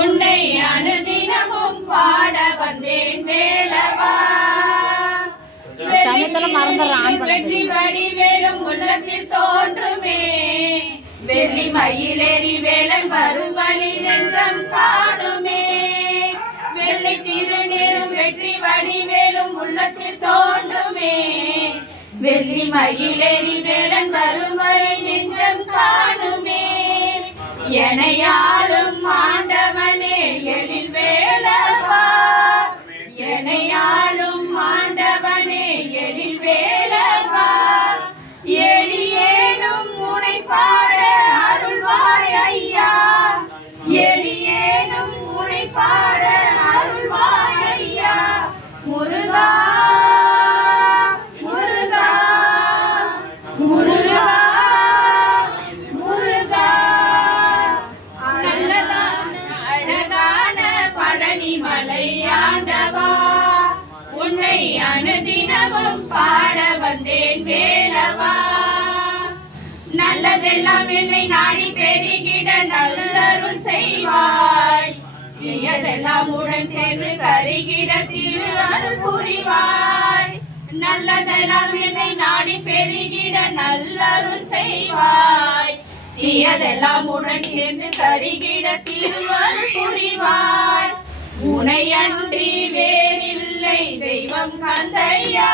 உன்னை அனுதினமும் பாட வந்தேன் வேலவா. வெற்றி வடிவேலும் உள்ளத்தில் தோன்றுமே, வெள்ளி மயிலேறி வேலன் வரும் வழி நெஞ்சம் காணுமே. வெள்ளி திருநீரும் வெற்றி வடிவேலும் உள்ளத்தில் தோன்றுமே, வெள்ளி மயிலேறி வேலன் வரும் வழி நெஞ்சம் காணுமே. எனையாளும் ஆண்டவனே எழில் வேலவா, எனையாளும் ஆண்டவனே எழில் வேலவா. எளியேனும் உனை பாட அருள்வாய் ஐயா, எளியேனும் உனை பாட அருள்வாய் ஐயா. முருகா முருகா முருகா முருகா. நல்லதான அழகான பழனி மலை ஆண்டவா, உன்னை அனுதினமும் பாட வந்தேன் வேலவா. நல்லதெல்லாம் என்னை நாடி பெருகிட நல்லருள் செய்வாய், தீயதெல்லாம் உடன் சேர்ந்து கருகிட திரு அருள் புரிவாய். நல்லதெல்லாம் என்னை நாடி பெருகிட நல்லருள் செய்வாய், தீயதெல்லாம் உடன் சேர்ந்து கருகிட திரு அருள் புரிவாய். உனையன்றி வேறில்லை தெய்வம் கந்தையா,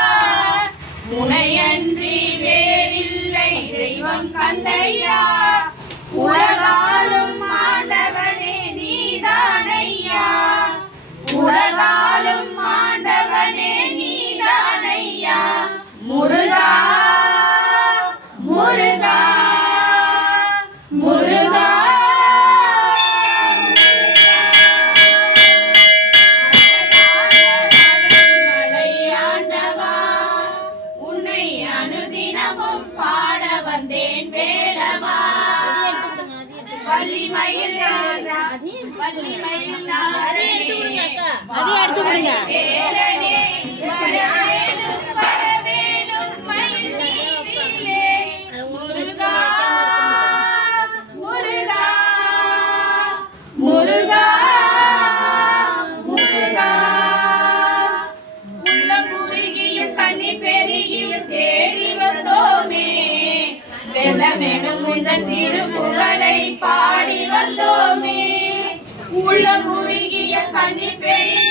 உனையன்றி வேறில்லை தெய்வம் கந்தையா. உலகாலும் ஆண்டவனே நீதானையா, உலகாலும் ஆண்டவனே நீதானையா. முருகா முருகா முருகா. அனுதினமும் பாட வந்தேன் வேலவா. வள்ளி மயில் வள்ளி மயில் வேலனே வரவேணும் வரவேணும் மயில் நீதிலே. முருகா முருகா முருகா முருகா. உள்ளம் உருகியும் கண்ணி பெருகியும் தேடி வந்தோமே, வெள்ளமெனும் உந்தன் திருப்புகழை பாடி வந்தோமே. உள்ளம் உருகிய கண்ணி பெருகி